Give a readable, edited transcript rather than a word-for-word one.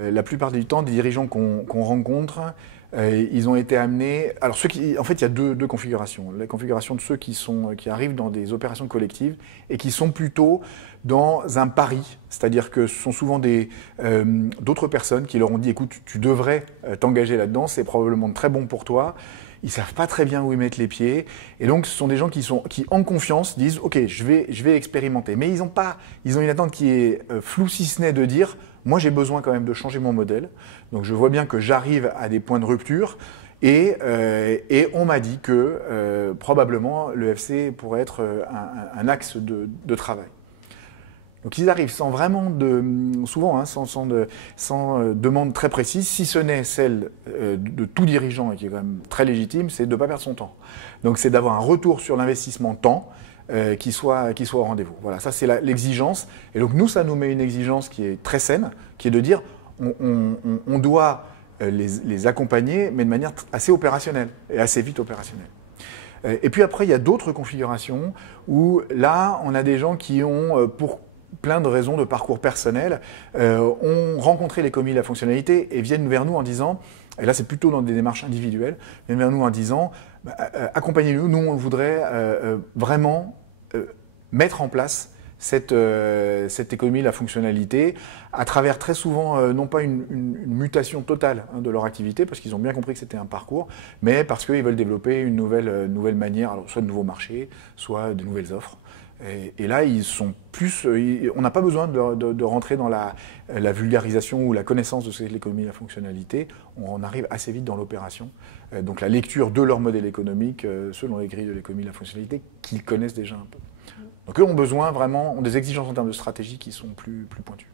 La plupart du temps, des dirigeants qu'on rencontre, ils ont été amenés. Alors, en fait, il y a deux configurations. La configuration de ceux qui arrivent dans des opérations collectives et qui sont plutôt dans un pari. C'est-à-dire que ce sont souvent d'autres personnes qui leur ont dit écoute, tu devrais t'engager là-dedans, c'est probablement très bon pour toi. Ils ne savent pas très bien où ils mettent les pieds. Et donc, ce sont des gens qui en confiance, disent ok, je vais expérimenter. Mais ils ont une attente qui est floue, si ce n'est de dire moi, j'ai besoin quand même de changer mon modèle. Donc, je vois bien que j'arrive à des points de rupture. Et on m'a dit que probablement le FC pourrait être un axe de travail. Donc ils arrivent sans vraiment souvent sans demande très précise, si ce n'est celle de tout dirigeant et qui est quand même très légitime, c'est de ne pas perdre son temps. Donc c'est d'avoir un retour sur l'investissement temps qui soit au rendez-vous. Voilà, ça c'est l'exigence. Et donc nous, ça nous met une exigence qui est très saine, qui est de dire on doit les accompagner, mais de manière assez opérationnelle et assez vite opérationnelle. Et puis après, il y a d'autres configurations où là, on a des gens qui ont, pour plein de raisons de parcours personnel, ont rencontré l'économie de la fonctionnalité et viennent vers nous en disant, et là c'est plutôt dans des démarches individuelles, viennent vers nous en disant, accompagnez-nous, nous on voudrait vraiment mettre en place cette économie de la fonctionnalité à travers très souvent, non pas une mutation totale de leur activité, parce qu'ils ont bien compris que c'était un parcours, mais parce qu'ils veulent développer une nouvelle manière, alors soit de nouveaux marchés, soit de nouvelles offres. Et là, ils sont plus. On n'a pas besoin de rentrer dans la vulgarisation ou la connaissance de ce qu'est l'économie et la fonctionnalité. On arrive assez vite dans l'opération. Donc la lecture de leur modèle économique selon les grilles de l'économie et de la fonctionnalité qu'ils connaissent déjà un peu. Donc eux ont besoin vraiment, ont des exigences en termes de stratégie qui sont plus pointues.